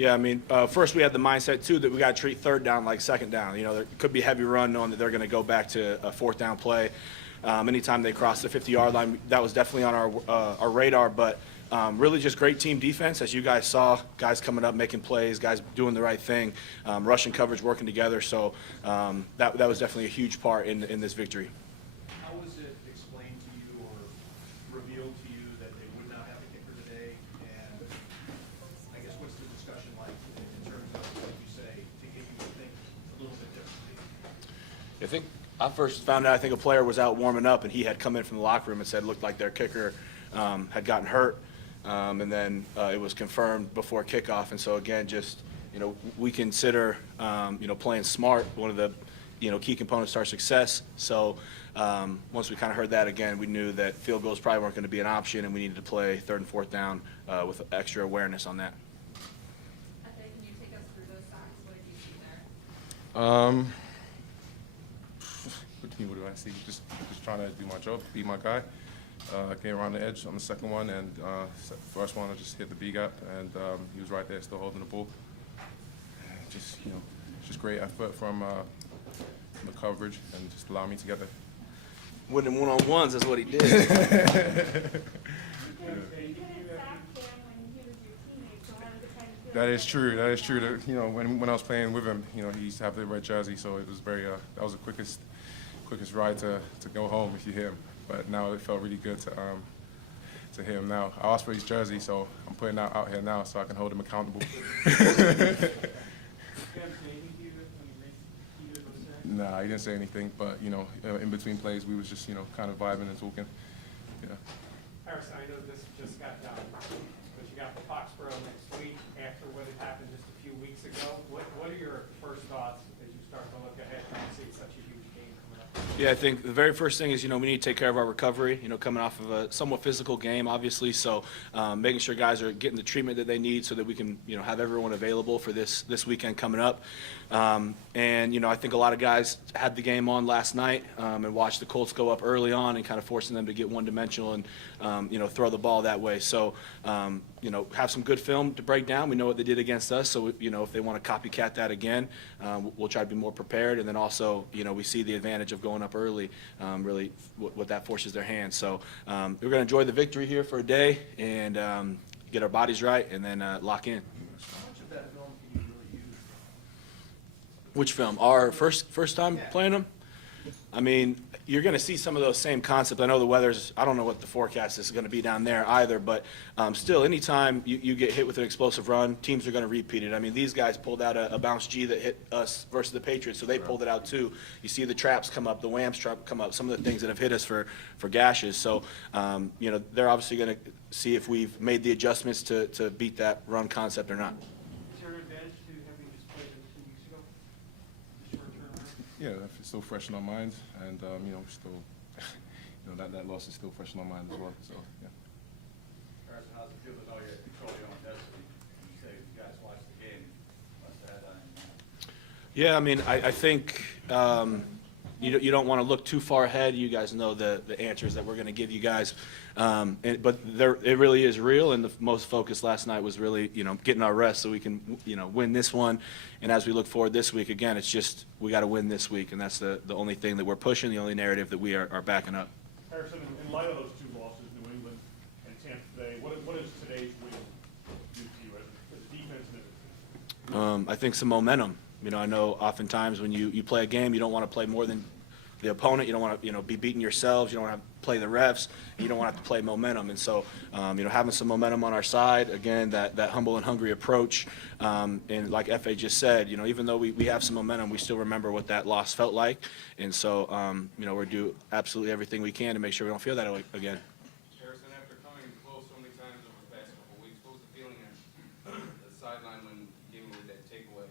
Yeah, I mean, first we had the mindset, too, that we got to treat third down like second down. You know, there could be a heavy run knowing that they're going to go back to a fourth down play. Anytime they cross the 50-yard line, that was definitely on our radar. But really just great team defense, as you guys saw, guys coming up, making plays, guys doing the right thing, rushing coverage, working together. So that was definitely a huge part in this victory. How was it explained to you or revealed to you that they would not have a kicker today? And I guess what's the discussion like in terms of, like you say, to get you to think a little bit differently? I think I first found out, I think a player was out warming up, and he had come in from the locker room and said it looked like their kicker had gotten hurt. And then it was confirmed before kickoff. And so, again, just, you know, we consider, you know, playing smart one of the, you know, key components to our success. So once we kind of heard that again, we knew that field goals probably weren't going to be an option, and we needed to play third and fourth down with extra awareness on that. Can you take us through those sacks? What did you see there? What do I see? Just trying to do my job, be my guy. Came around the edge on the second one, and first one I just hit the B gap, and he was right there, still holding the ball. Just, you know, just great effort from the coverage, and just allow me to get there. Winning one-on-ones is what he did. That is true. That is true. That, you know, when I was playing with him, you know, he used to have the red jersey, so it was very. That was the quickest ride to go home if you hit him. But now it felt really good to hear him now. I asked for his jersey, so I'm putting that out here now so I can hold him accountable. Nah, he didn't say anything, but, you know, in between plays, we was just, you know, kind of vibing and talking. Yeah. Harrison, I know this just got done, but you got Foxborough next week after what had happened just a few weeks ago. What are your first thoughts as you start to look ahead and see such a huge game coming up? Yeah, I think the very first thing is, you know, we need to take care of our recovery, you know, coming off of a somewhat physical game, obviously. So making sure guys are getting the treatment that they need so that we can, you know, have everyone available for this weekend coming up. And, you know, I think a lot of guys had the game on last night and watched the Colts go up early on and kind of forcing them to get one-dimensional and, you know, throw the ball that way. So, you know, have some good film to break down. We know what they did against us. So, you know, if they want to copycat that again, we'll try to be more prepared. And then also, you know, we see the advantage of going up early, really what that forces their hands. So we're going to enjoy the victory here for a day and get our bodies right and then lock in. How much of that film can you really use? Which film? Our first time playing them? I mean, you're going to see some of those same concepts. I know the weather's, I don't know what the forecast is going to be down there either, but still, anytime you get hit with an explosive run, teams are going to repeat it. I mean, these guys pulled out a bounce G that hit us versus the Patriots, so they pulled it out too. You see the traps come up, the whams trap come up, some of the things that have hit us for gashes. So, you know, they're obviously going to see if we've made the adjustments to beat that run concept or not. Is there an advantage to having just played it 2 weeks ago? The short turnaround? Yeah, it's still fresh in our minds, and you know, still, you know, that loss is still fresh in our mind as well. So, yeah. Harrison, how's it feel to know you control your own destiny? You say you guys watched the game, must have had that in your mind. Yeah, I mean, I think you don't want to look too far ahead. You guys know the answers that we're going to give you guys. But it really is real, and the most focus last night was really, you know, getting our rest so we can, you know, win this one. And as we look forward this week, again, it's just we got to win this week, and that's the only thing that we're pushing, the only narrative that we are backing up. Harrison, in light of those two losses, New England and Tampa Bay, what does today's win do to you as defense and as a team? I think some momentum. You know, I know oftentimes when you play a game, you don't want to play more than the opponent. You don't want to, you know, be beating yourselves. You don't want to play the refs. You don't want to have to play momentum. And so, you know, having some momentum on our side, again, that humble and hungry approach. And like F.A. just said, you know, even though we have some momentum, we still remember what that loss felt like. And so, you know, we're do absolutely everything we can to make sure we don't feel that way again. Harrison, after coming close so many times over the past couple of weeks, what was the feeling on the sideline when you gave me that takeaway?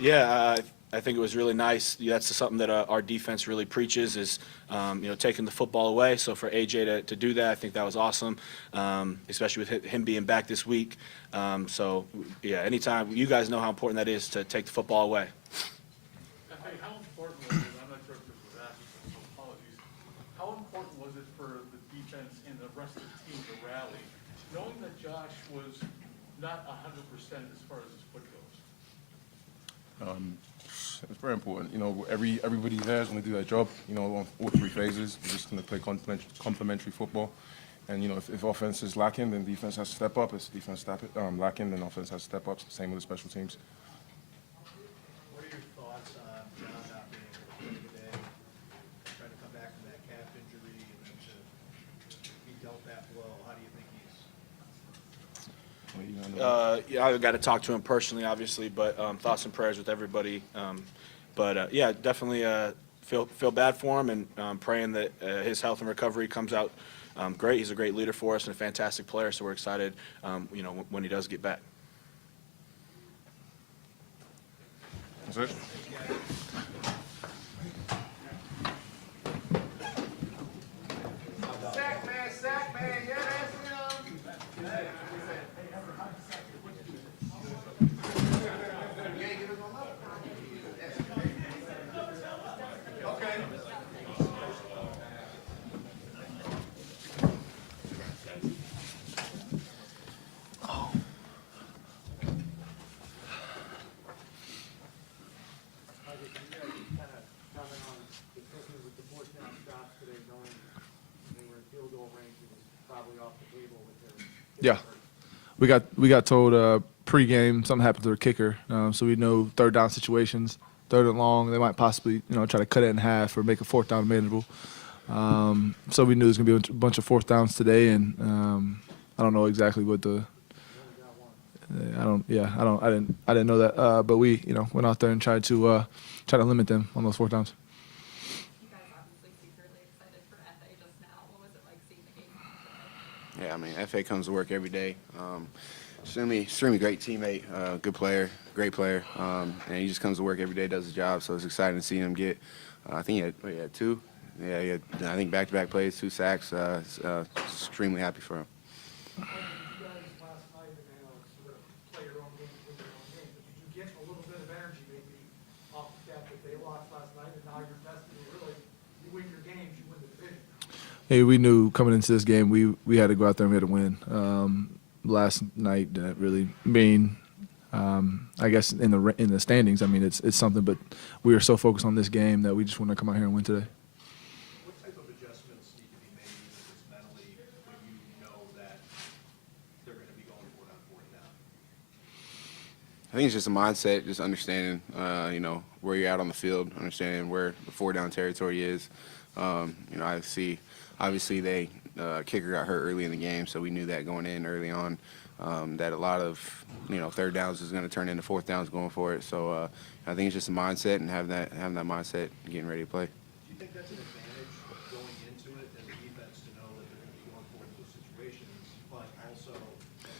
Yeah, I think it was really nice. That's something that our defense really preaches is, you know, taking the football away. So for AJ to do that, I think that was awesome, especially with him being back this week. So, yeah, anytime, you guys know how important that is to take the football away. Hey, how important was it, I'm not sure if this was asked, so apologies, how important was it for the defense and the rest of the team to rally, knowing that Josh was not 100% as far as his foot goes? It's very important. You know, everybody there is going to do their job. You know, on all three phases. We're just going to play complementary football. And you know, if offense is lacking, then defense has to step up. If defense lacking, then offense has to step up. Same with the special teams. What are your thoughts on John not being able to play today, trying to come back from that calf injury and then to be dealt that blow? How do you think he's? Yeah, I got to talk to him personally, obviously, but thoughts and prayers with everybody. Yeah, definitely feel bad for him, and praying that his health and recovery comes out great. He's a great leader for us and a fantastic player, so we're excited, you know, when he does get back. That's it. Can you guys kind of comment on the thinking with the fourth down stops today, knowing they were in field goal range, it was probably off the table with their Yeah. We got told pregame something happened to their kicker, so we know third down situations, third and long, they might possibly try to cut it in half or make a fourth down manageable. So we knew there was gonna be a bunch of fourth downs today, and I don't know exactly what the. I didn't know that, but we went out there and tried to limit them on those fourth downs. You guys obviously secretly excited for FA just now. What was it like seeing the game on today? Yeah, I mean, FA comes to work every day. Extremely great teammate, good player, great player, and he just comes to work every day, does his job. So it's exciting to see him get. I think he had two. Yeah, he had, I think back-to-back plays, 2 sacks. Extremely happy for him. You guys last night, and I know it's sort of play your own game, win your own game, but did you get a little bit of energy maybe off the fact that they lost last night, and now you're testing really, you win your games, you win the division? Hey, we knew coming into this game we had to go out there and we had to win. Last night didn't really mean, I guess in the standings. I mean, it's something, but we were so focused on this game that we just want to come out here and win today. What type of adjustments need to be made, even just mentally, when you know that they're going to be going for it on fourth down? I think it's just a mindset, just understanding, where you're at on the field, understanding where the 4-down territory is. Obviously they kicker got hurt early in the game, so we knew that going in early on, that a lot of third downs is going to turn into fourth downs going for it. So I think it's just a mindset and having that mindset, getting ready to play. Do you think that's an advantage going into it as a defense to know that they're going to be going for it in those situations, but also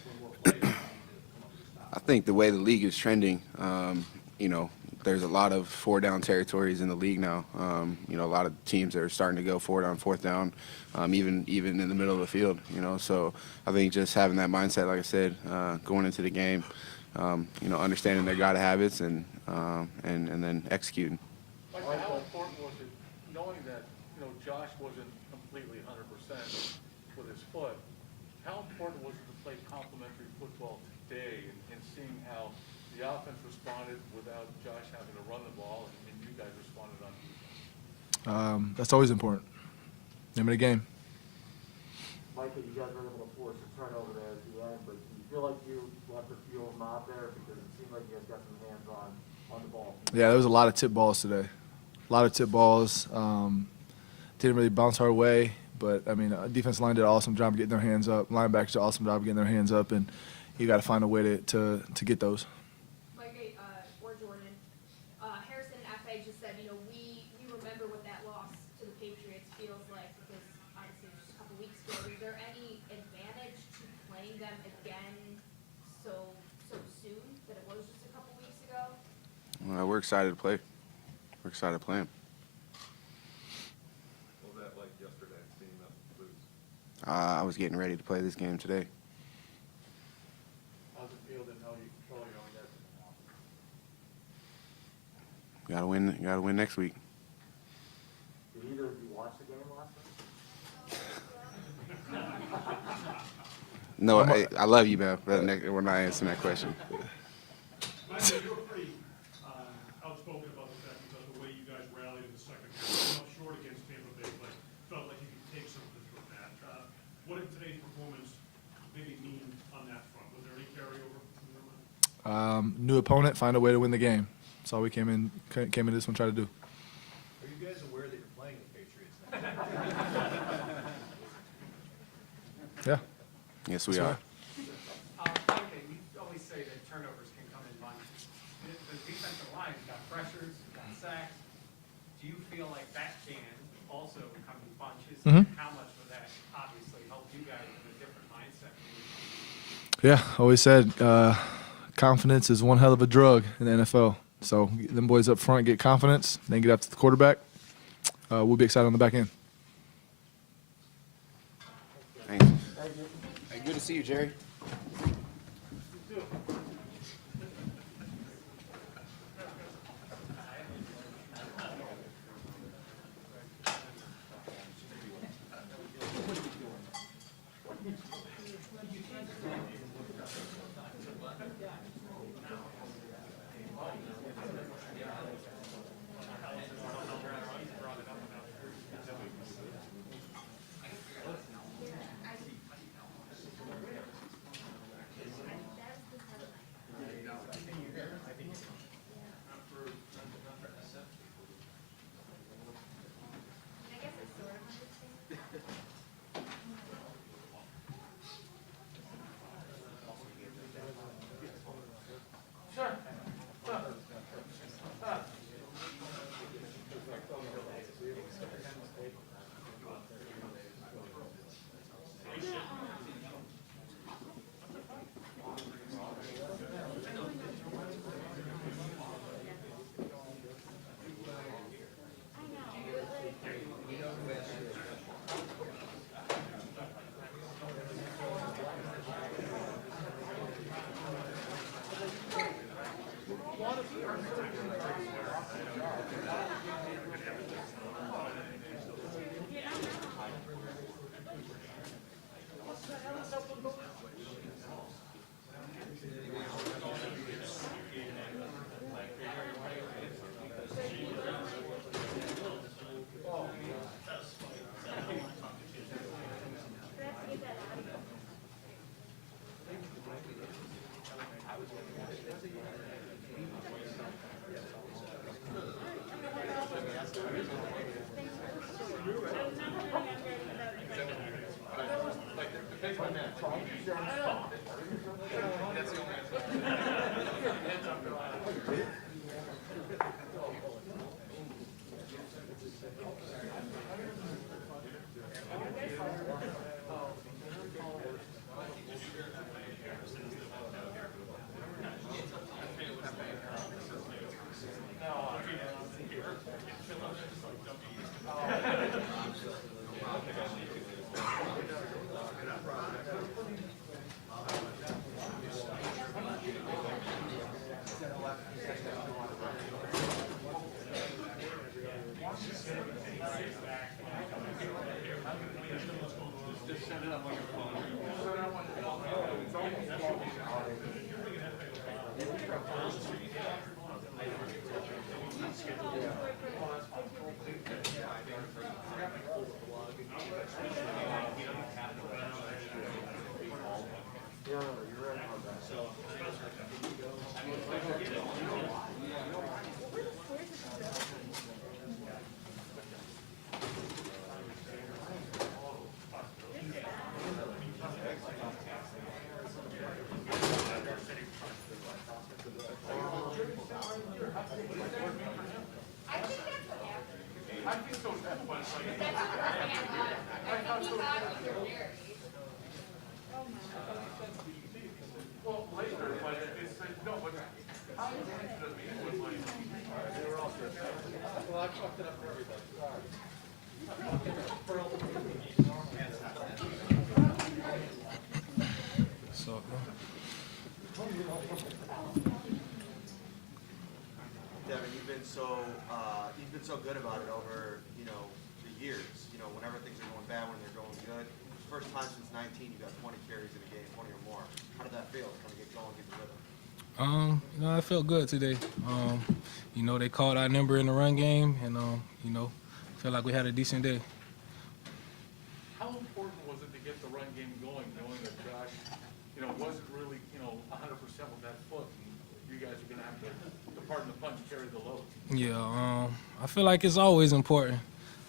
when we're playing, we need to come up with a stop? I think the way the league is trending, there's a lot of 4-down territories in the league now. A lot of teams that are starting to go for it on fourth down, even in the middle of the field. So I think just having that mindset, like I said, going into the game, understanding their God habits and then executing. Mike, how important was it, knowing that, Josh wasn't completely 100% with his foot, how important was it to play complementary football today and seeing how the offense responded without Josh having to run the ball and you guys responded on defense? That's always important. Name of the game. Michael, you guys were able to force a turnover there at the end, but do you feel like you left a few of them out there because it seemed like you guys got some hands on the ball? Yeah, there was a lot of tip balls today. A lot of tip balls. Didn't really bounce our way, but I mean, defense line did an awesome job getting their hands up. Linebackers did an awesome job getting their hands up, and you got to find a way to get those. Mike, or Jordan, Harrison and FA just said, we remember what that loss to the Patriots feels like because obviously it was just a couple weeks ago. Is there any advantage to playing them again so soon that it was just a couple weeks ago? We're excited to play. We're excited to play them. What was that like yesterday, seeing them lose? I was getting ready to play this game today. How's it feel to know you control your own destiny now? Gotta win next week. Did either of you watch the game last night? No, I love you, man. But we're not answering that question. Michael, you were pretty outspoken about the fact because the way you guys rallied in the second half. Came up short against Tampa Bay, but felt like you could take something from that. What did today's performance maybe mean on that front? Was there any carryover from your mind? New opponent, find a way to win the game. That's all we came in this one try to do. Are you guys aware that you're playing the Patriots now? Yeah. Yes, we are. Okay, you always say that turnovers can come in bunches. The defensive line's got pressures, got sacks. Do you feel like that can also come in bunches? Mhm. How much would that obviously help you guys in a different mindset? Yeah, always said confidence is one hell of a drug in the NFL. So them boys up front get confidence, then get after the quarterback. We'll be excited on the back end. Thanks. Hey, good to see you, Jerry. I guess it's sort of understandable. Devin, you've been so good about it over, the years. Whenever things are going bad, when they're going good. First time since 19, you got 20 carries in a game, 20 I felt good today. They called our number in the run game, and felt like we had a decent day. How important was it to get the run game going, knowing that Josh, wasn't really, 100% with that foot, and you guys are gonna have to pardon the punch, carry the load? Yeah, I feel like it's always important.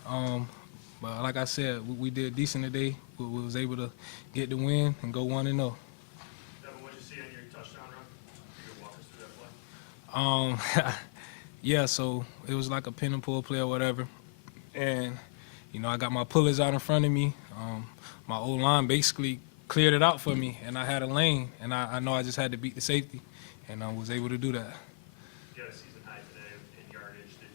But like I said, we did decent today. We was able to get the win and go 1-0. Devin, what did you see on your touchdown run? You could walk us through that play. Yeah, so it was like a pin and pull play or whatever. And, I got my pullers out in front of me. My O-line basically cleared it out for me, and I had a lane. And I know I just had to beat the safety, and I was able to do that. You had a season high today in yardage. Did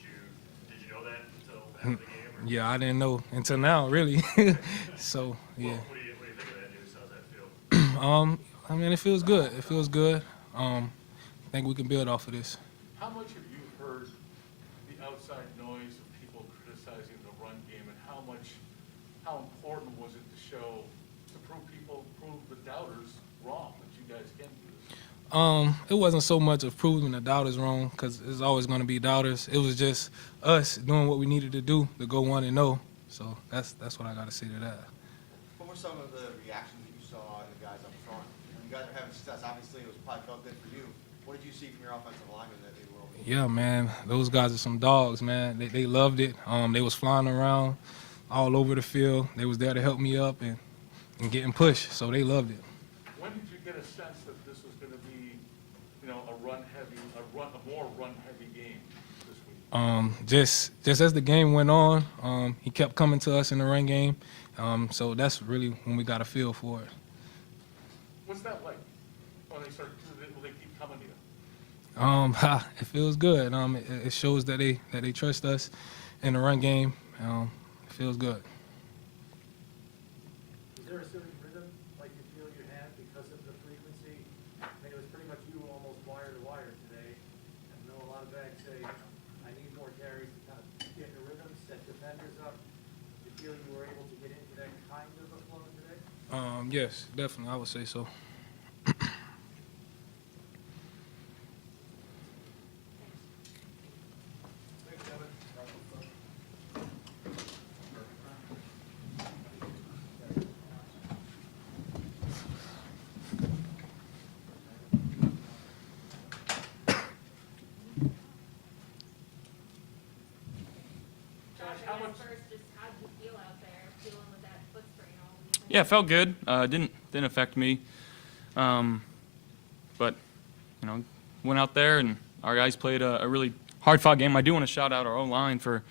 you know that until after the game? Or? Yeah, I didn't know until now, really. So, yeah. Well, what do you think of that news? How's that feel? It feels good. It feels good. I think we can build off of this. How much have you heard the outside noise of people criticizing the run game, and how important was it to prove the doubters wrong, that you guys can do this? It wasn't so much of proving the doubters wrong, because there's always going to be doubters. It was just us doing what we needed to do to go 1-0. So that's what I got to say to that. What were some of the reactions that you saw in the guys up front? When you guys are having success, obviously it was probably felt good for you. What did you see from your offensive linemen that they were? Yeah, man, those guys are some dogs, man. They loved it. They was flying around all over the field. They was there to help me up and getting pushed, so they loved it. When did you get a sense that this was going to be, a more run-heavy game this week? Just as the game went on, he kept coming to us in the run game. So that's really when we got a feel for it. What's that like when will they keep coming to you? It feels good. It shows that they trust us in the run game. It feels good. Is there a certain rhythm like you feel you have because of the frequency? I mean, it was pretty much you almost wire to wire today. I know a lot of backs say, I need more carries to kind of get in a rhythm, set defenders up. Do you feel you were able to get into that kind of a flow today? Yes, definitely. I would say so. Thanks, Devin. Josh, I guess first, just how did you feel out there dealing with that foot sprain all week? Yeah, it felt good. Didn't affect me, but went out there and our guys played a really hard-fought game. I do want to shout out our O-line for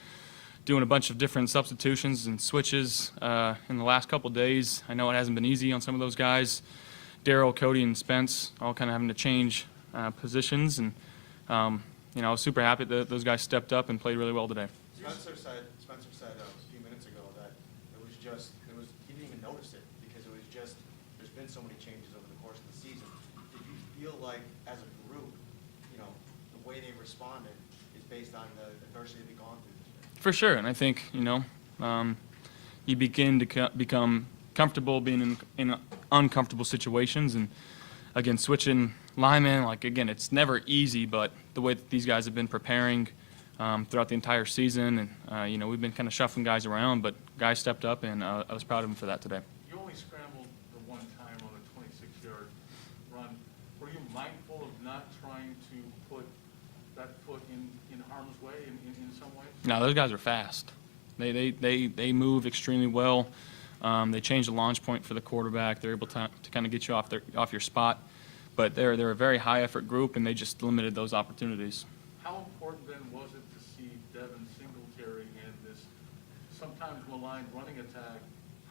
doing a bunch of different substitutions and switches in the last couple days. I know it hasn't been easy on some of those guys. Daryl, Cody, and Spence all kind of having to change positions, and I was super happy that those guys stepped up and played really well today. Spencer said a few minutes ago that he didn't even notice it because there's been so many changes over the course of the season. Did you feel like as a group, the way they responded is based on the adversity they've gone through this year? For sure, and I think you begin to become comfortable being in uncomfortable situations, and again switching linemen. It's never easy, but the way that these guys have been preparing throughout the entire season, and we've been kind of shuffling guys around, but guys stepped up, and I was proud of them for that today. You only scrambled the one time on a 26-yard run. Were you mindful of not trying to put that foot in harm's way in some ways? No, those guys are fast. They move extremely well. They change the launch point for the quarterback. They're able to kind of get you off your spot. But they're a very high effort group, and they just limited those opportunities. How important then was it to see Devin Singletary and this sometimes maligned running attack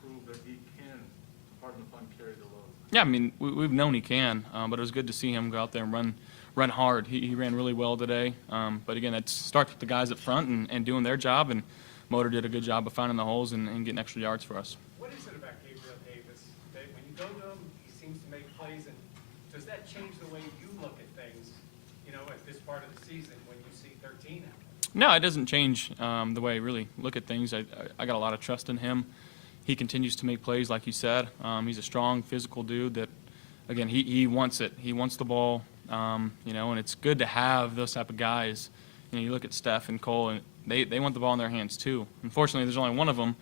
prove that he can, pardon the pun, carry the load? Yeah, I mean we've known he can, but it was good to see him go out there and run hard. He ran really well today. But again, it starts with the guys up front and doing their job, and Motor did a good job of finding the holes and getting extra yards for us. What is it about Gabriel Davis that when you go to him, he seems to make plays, and does that change the way you look at things, at this part of the season when you see 13 out there? No, it doesn't change the way I really look at things. I got a lot of trust in him. He continues to make plays, like you said. He's a strong, physical dude that, again, he wants it. He wants the ball You know, and it's good to have those type of guys. You know, you look at Steph and Cole, and they want the ball in their hands too. Unfortunately, there's only one of them,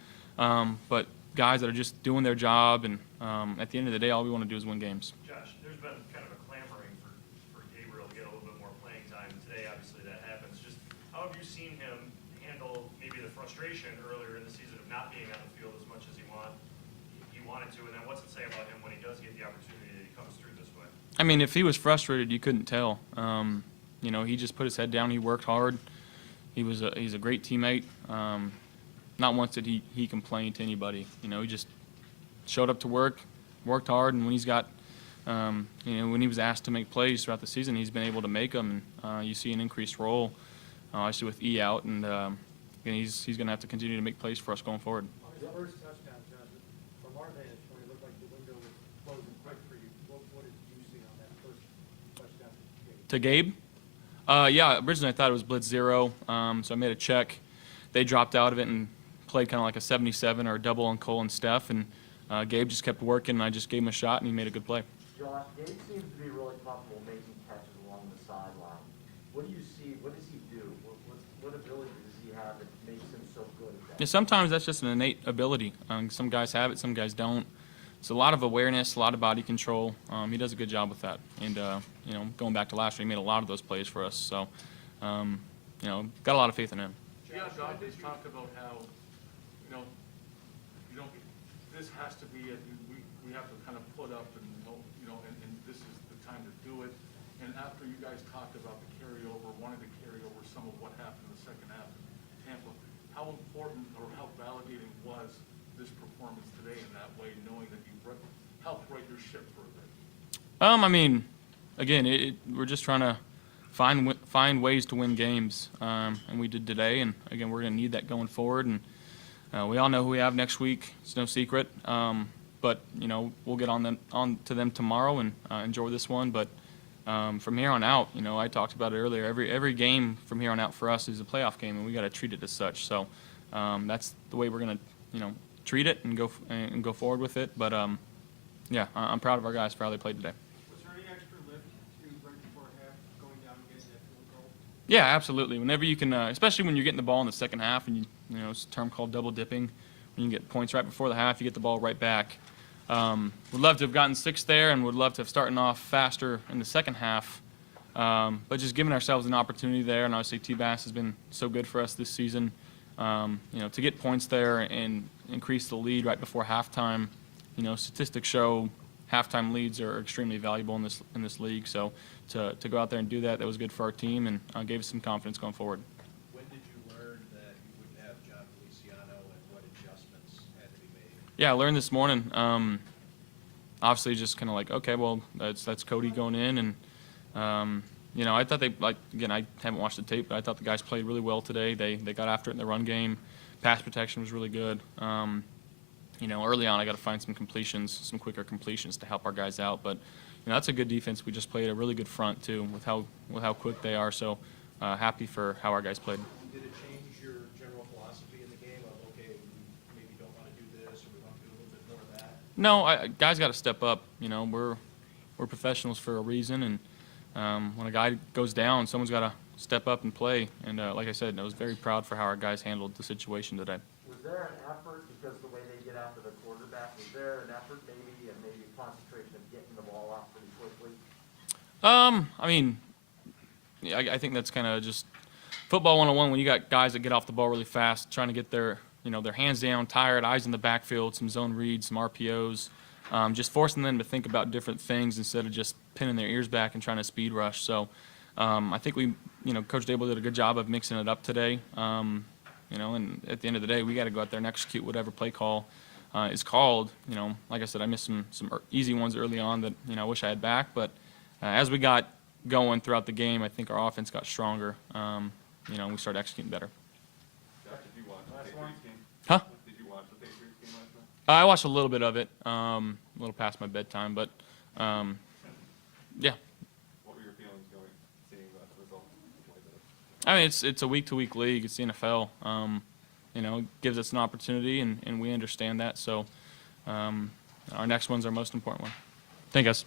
but guys that are just doing their job, and at the end of the day, all we want to do is win games. Josh, there's been kind of a clamoring for Gabriel to get a little bit more playing time. Today, obviously, that happens. Just how have you seen him handle maybe the frustration earlier in the season of not being on the field as much as he wanted to? And then what's it say about him when he does get the opportunity that he comes through this way? I mean, if he was frustrated, you couldn't tell. You know, he just put his head down. He worked hard. He's a great teammate. Not once did he complain to anybody. You know, he just showed up to work, worked hard, and when he's got, you know, when he was asked to make plays throughout the season, he's been able to make them. And you see an increased role, obviously with E out, and he's going to have to continue to make plays for us going forward. On his first touchdown, Josh, from our vantage point, it looked like the window was closing quick for you. What did you see on that first touchdown To Gabe? Yeah, originally I thought it was blitz 0, so I made a check. They dropped out of it and played kind of like a 77 or a double on Cole and Steph, and Gabe just kept working, and I just gave him a shot, and he made a good play. Josh, Gabe seems to be really comfortable making catches along the sideline. What do you see? What does he do? What ability does he have that makes him so good at that? Yeah, sometimes that's just an innate ability. Some guys have it, some guys don't. It's a lot of awareness, a lot of body control. He does a good job with that. And, you know, going back to last year, he made a lot of those plays for us. So, you know, got a lot of faith in him. Yeah, Josh has talked about how, you know, this has to be it. We have to kind of put up and, you know, and this is the time to do it. And after you guys talked about the carryover, wanting to carry over some of what happened in the second half in Tampa, how important or how validating was this performance today in that way, knowing that you helped right your ship for a bit? I mean, again, we're just trying to find ways to win games, and we did today. And again, we're going to need that going forward. And we all know who we have next week. It's no secret. But you know, we'll get on to them tomorrow and enjoy this one. But from here on out, you know, I talked about it earlier. Every game from here on out for us is a playoff game, and we got to treat it as such. So that's the way we're going to, you know, treat it and go forward with it. But yeah, I'm proud of our guys for how they played today. Was there any extra lift to right before half going down and getting that field goal? Yeah, absolutely. Whenever you can, especially when you're getting the ball in the second half, and you know, it's a term called double dipping. When you get points right before the half, you get the ball right back. Would love to have gotten 6 there, and would love to have started off faster in the second half. But just giving ourselves an opportunity there, and obviously T-Bass has been so good for us this season. You know, to get points there and increase the lead right before halftime. You know, statistics show halftime leads are extremely valuable in this league. So to go out there and do that, that was good for our team and gave us some confidence going forward. When did you learn that you wouldn't have John Feliciano and what adjustments had to be made? Yeah, I learned this morning. Obviously, just kind of like, okay, well, that's Cody going in, and you know, I thought again, I haven't watched the tape, but I thought the guys played really well today. They got after it in the run game. Pass protection was really good. You know, early on, I got to find some quicker completions to help our guys out. But you know, that's a good defense. We just played a really good front too, with how quick they are. So happy for how our guys played. Did it change your general philosophy in the game of, okay, we maybe don't want to do this, or we want to do a little bit more of that? No, guys got to step up. You know, we're professionals for a reason, and when a guy goes down, someone's got to step up and play. And like I said, I was very proud for how our guys handled the situation today. Was there an effort, because the way they get after the quarterback, was there an effort maybe, and maybe a concentration of getting the ball out pretty quickly? I mean, yeah, I think that's kind of just football 101 when you got guys that get off the ball really fast, trying to get their hands down, tired, eyes in the backfield, some zone reads, some RPOs, just forcing them to think about different things instead of just pinning their ears back and trying to speed rush. So I think Coach Dable did a good job of mixing it up today. You know, and at the end of the day, we got to go out there and execute whatever play call is called. You know, like I said, I missed some easy ones early on that, you know, I wish I had back. But as we got going throughout the game, I think our offense got stronger. You know, and we started executing better. Josh, did you watch the Patriots game? Huh? Did you watch the Patriots game last night? I watched a little bit of it, a little past my bedtime, but yeah. What were your feelings seeing the result? I mean, it's a week-to-week league. It's the NFL. You know, it gives us an opportunity, and we understand that. So our next one's our most important one. Thank you, guys.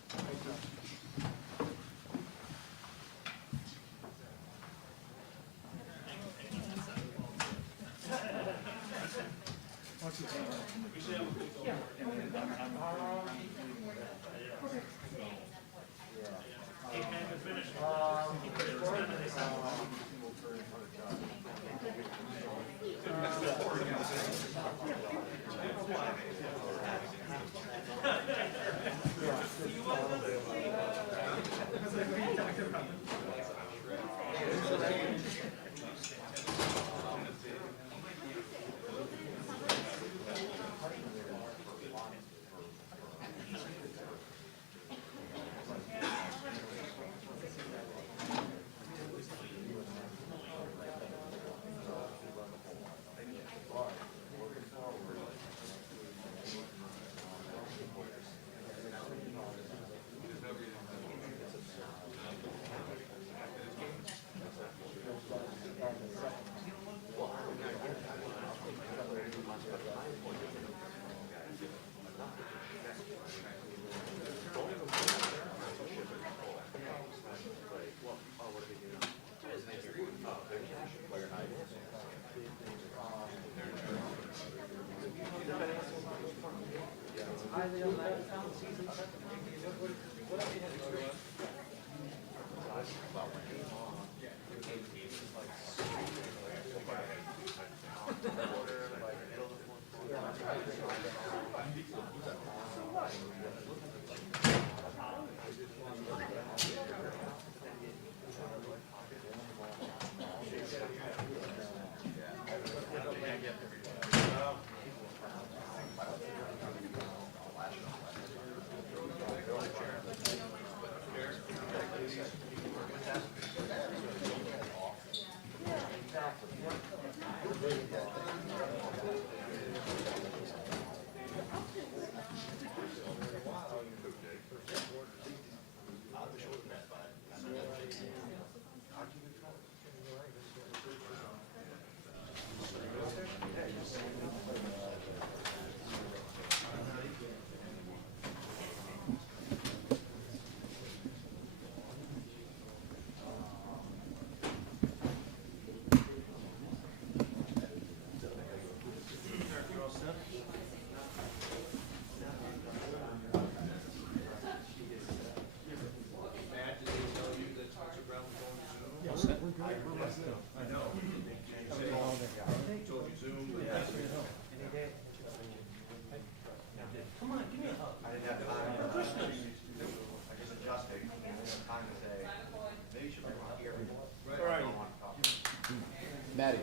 Maddie,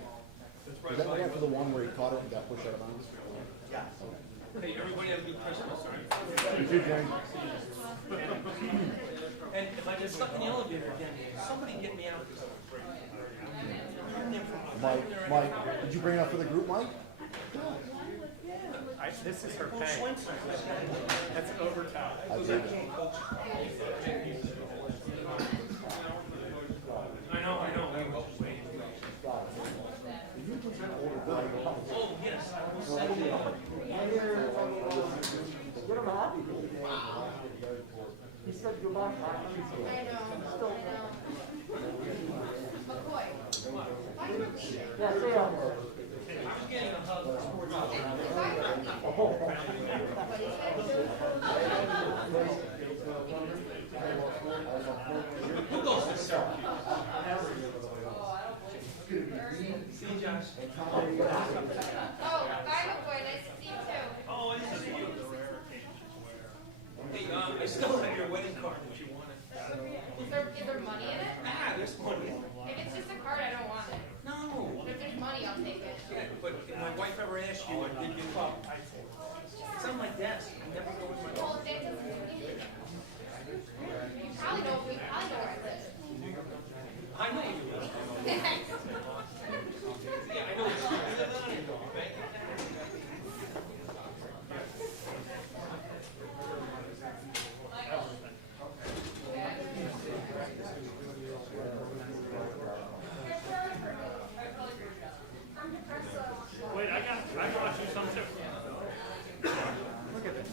was that right after the one where he caught it and got pushed out of bounds? Yeah. Hey, everybody have a good Christmas, all right? You too, Jane. And if I get stuck in the elevator again, somebody get me out. Mike, did you bring enough for the group, Mike? This is her pay. That's overtime. I did. I know. Oh, yes, I will send you. He said goodbye. I know. McCoy. Why you leaving? Yeah, say hello. I'm getting a hug. Who goes to Syracuse? See you, Josh. Oh, bye, McCoy. Nice to see you too. Oh, it is you. Hey, I still have your wedding card if you want it. Is there money in it? Ah, there's money. If it's just a card, I don't want it. No. But if there's money, I'll take it. Yeah, but if my wife ever asked you, did you call? It's on my desk. I never go with my Well, that doesn't do anything. You probably know where I live. I know you will. Yeah, I know. You live on it, right? Wait, I brought you some too. Look at this.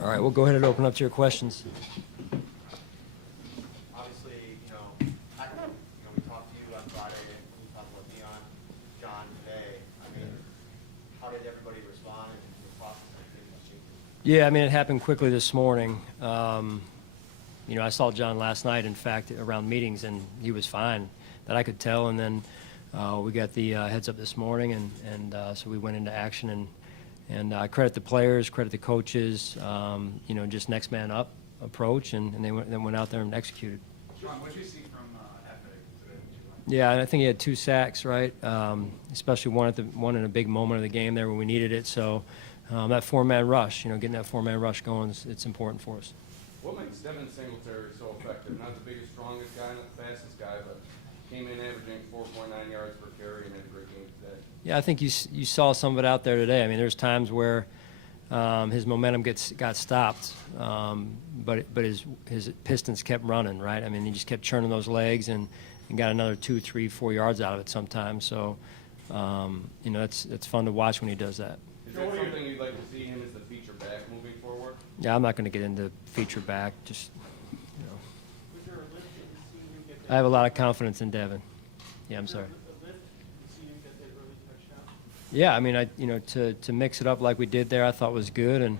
All right, we'll go ahead and open up to your questions. Obviously, we talked to you on Friday, and we talked about Dion, John today. I mean, how did everybody respond and the process of getting the changes? Yeah, I mean, it happened quickly this morning. I saw John last night, in fact, around meetings, and he was fine, that I could tell. And then we got the heads up this morning, and so we went into action. And I credit the players, credit the coaches, just next man up approach, and they went out there and executed. Sean, what did you see from Epic today? Yeah, and I think he had 2 sacks, right? Especially one in a big moment of the game there when we needed it. So that 4-man rush, getting that 4-man rush going, it's important for us. What makes Devin Singletary so effective? Not the biggest, strongest guy, not the fastest guy, but came in averaging 4.9 yards per carry and had a great game today. Yeah, I think you saw some of it out there today. I mean, there's times where his momentum got stopped, but his pistons kept running, right? I mean, he just kept churning those legs and got another 2, 3, 4 yards out of it sometimes. So, it's fun to watch when he does that. Is that something you'd like to see him as the feature back moving forward? Yeah, I'm not going to get into feature back. I have a lot of confidence in Devin. Yeah, I'm sorry. Yeah, I mean, to mix it up like we did there, I thought was good, and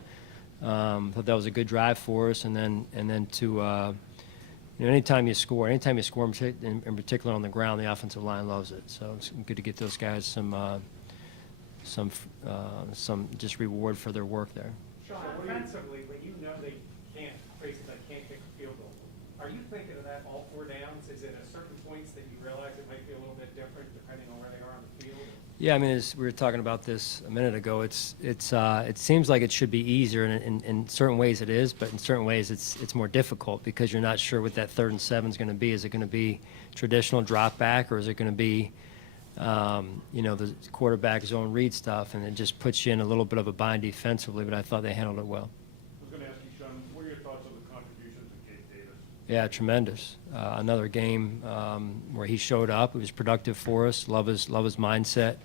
thought that was a good drive for us. And then to anytime you score in particular on the ground, the offensive line loves it. So it's good to get those guys some just reward for their work there. Sean, offensively, when you know they can't kick a field goal, are you thinking of that all 4 downs? Is it at certain points that you realize it might be a little bit different depending on where they are on the field? Yeah, I mean, as we were talking about this a minute ago, it seems like it should be easier, and in certain ways it is, but in certain ways it's more difficult because you're not sure what that 3rd and 7 is going to be. Is it going to be traditional drop back, or is it going to be the quarterback zone read stuff, and it just puts you in a little bit of a bind defensively, but I thought they handled it well. I was going to ask you, Sean, what are your thoughts on the contributions of Gabe Davis? Yeah, tremendous. Another game where he showed up. It was productive for us. Love his mindset.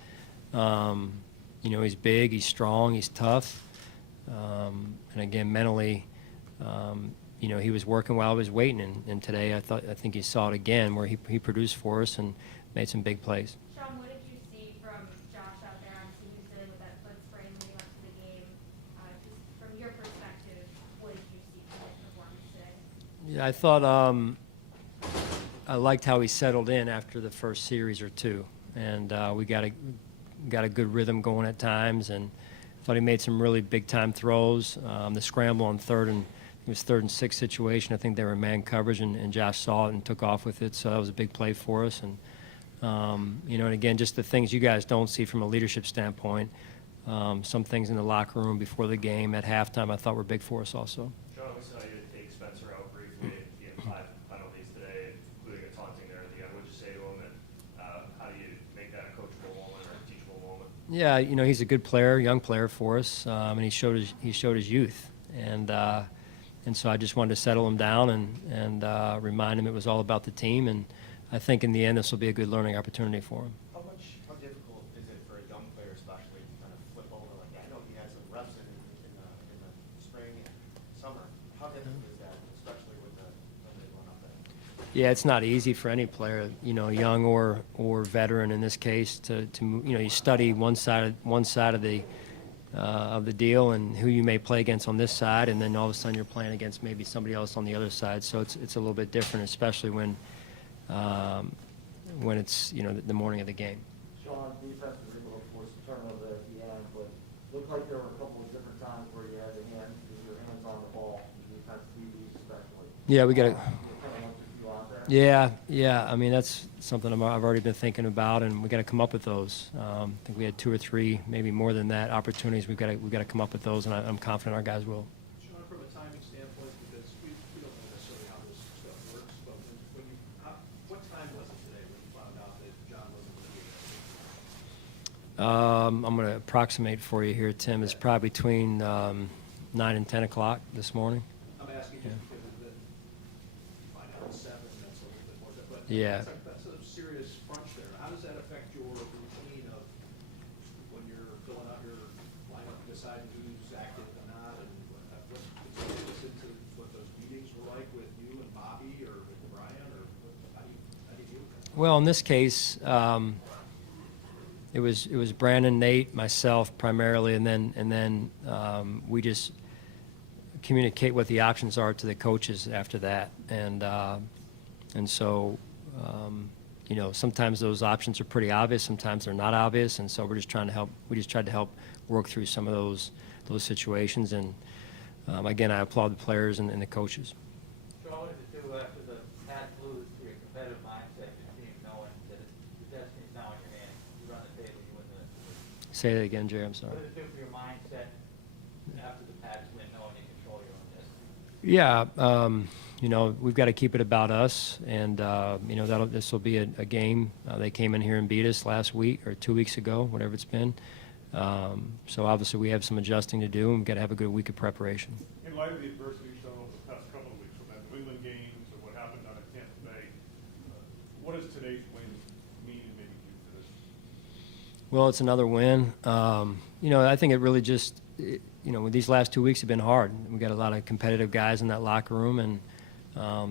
He's big, he's strong, he's tough. And again, mentally, he was working while he was waiting. And today, I think you saw it again where he produced for us and made some big plays. Sean, what did you see from Josh out there on Tuesday with that foot sprain leading up to the game? Just from your perspective, what did you see from his performance today? Yeah, I thought I liked how he settled in after the first series or 2, and we got a good rhythm going at times, and I thought he made some really big time throws. The scramble on 3rd and it was 3rd and 6 situation. I think they were in man coverage, and Josh saw it and took off with it. So that was a big play for us. And and again, just the things you guys don't see from a leadership standpoint. Some things in the locker room before the game at halftime I thought were big for us also. Sean, we saw you take Spencer out briefly. Do Yeah, you know, he's a good player, young player for us, and he showed his youth, and so I just wanted to settle him down and remind him it was all about the team, and I think in the end this will be a good learning opportunity for him. How difficult is it for a young player especially to kind of flip over like that? I know he had some reps in the spring and summer. How difficult is that, especially with the when they run up there? Yeah, it's not easy for any player, you know, young or veteran in this case, to you know, you study one side of the deal and who you may play against on this side, and then all of a sudden you're playing against maybe somebody else on the other side. So it's a little bit different, especially when it's, you know, the morning of the game. Sean, defense was able to force a turnover at the end, but looked like there were a couple of different times where you had your hands on the ball, defense, DBs especially. Yeah, we got to. You kind of left a few out there. Yeah. I mean, that's something I've already been thinking about, and we got to come up with those. I think we had 2 or 3, maybe more than that, opportunities. We've got to come up with those, and I'm confident our guys will. Sean, from a timing standpoint, because we don't know necessarily how this stuff works, but what time was it today when you found out that John wasn't going to be there? I'm going to approximate for you here, Tim. It's probably between 9 and 10 o'clock this morning. I'm asking just because of the, you find out at 7, that's a little bit more, but Yeah. that's a serious crunch there. How does that affect your routine of when you're filling out your lineup, deciding who's active and not, and what listen to what those meetings were like with you and Bobby or with Brian, or how do you deal with that? Well, in this case, it was Brandon, Nate, myself primarily, and then we just communicate what the options are to the coaches after that, and so you know, sometimes those options are pretty obvious, sometimes they're not obvious, and so we're just trying to help. We just tried to help work through some of those situations, and again, I applaud the players and the coaches. Sean, what does it do after the Pat lose to your competitive mindset, your team knowing that the destiny's now in your hands? You run the table, you win the. Say that again, Jerry. I'm sorry. What does it do for your mindset after the Pats win, knowing you control your own destiny? Yeah, you know, we've got to keep it about us, and you know, this will be a game. They came in here and beat us last week or 2 weeks ago, whatever it's been. So obviously we have some adjusting to do, and we've got to have a good week of preparation. In light of the adversity shown over the past couple of weeks, from that New England game to what happened down at Tampa Bay, what does today's win mean and maybe do for this? Well, it's another win. You know, I think it really just, you know, these last 2 weeks have been hard. We got a lot of competitive guys in that locker room, and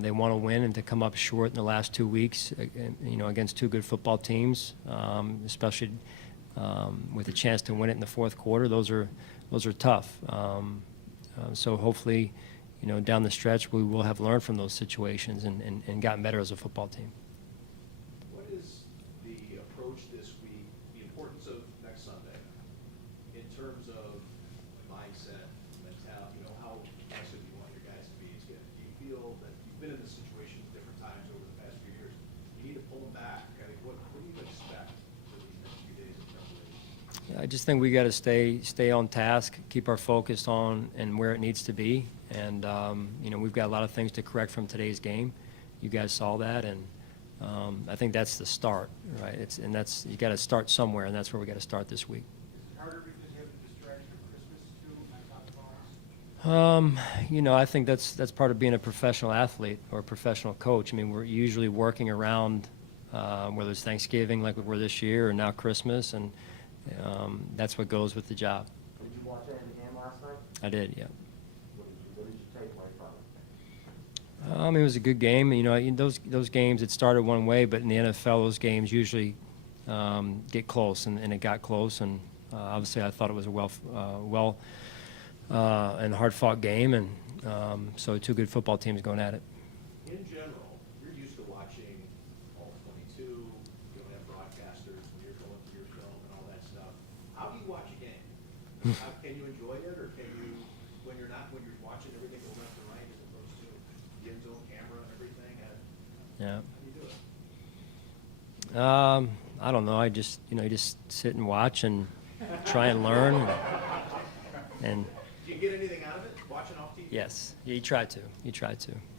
they want to win, and to come up short in the last 2 weeks, you know, against 2 good football teams, especially with a chance to win it in the fourth quarter, those are tough. So hopefully, you know, down the stretch, we will have learned from those situations and gotten better as a football team. What is the approach this week, the importance of next Sunday, in terms of mindset, mentality, you know, how aggressive you want your guys to be? Do you feel that you've been in this situation different times over the past few years? You need to pull them back. I mean, what do you expect for these next few days of preparation? I just think we got to stay on task, keep our focus on and where it needs to be, and you know, we've got a lot of things to correct from today's game. You guys saw that, and I think that's the start, right? That's you got to start somewhere, and that's where we got to start this week. Harder because you have the distraction of Christmas too, You know, I think that's part of being a professional athlete or a professional coach. I mean, we're usually working around whether it's Thanksgiving like we were this year or now Christmas, and that's what goes with the job. Did you watch any of the game last night? I did, yeah. What did you take away from it? It was a good game. You know, those games, it started one way, but in the NFL, those games usually get close, and it got close. And obviously, I thought it was a well and hard-fought game, and so 2 good football teams going at it. In general, you're used to watching all 22, you don't have broadcasters when you're going through your film and all that stuff. How do you watch a game? Can you enjoy it, or can you, when you're watching everything go left and right as opposed to the end zone camera and everything? Yeah. How do you do it? I don't know. I just, you know, you just sit and watch and try and learn. And Do you get anything out of it, watching off TV? yes, you try to.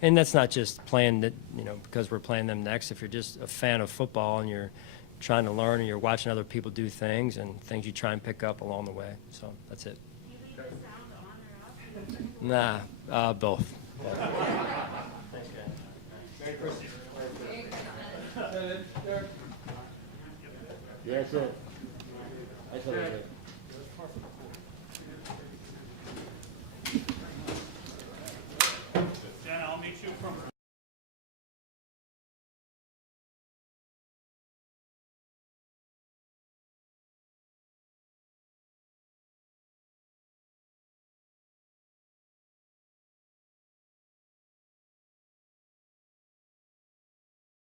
And that's not just playing that, you know, because we're playing them next. If you're just a fan of football and you're trying to learn and you're watching other people do things and things you try and pick up along the way. So that's it. Nah, both. Thanks, guys. Yeah, that's it. That's it.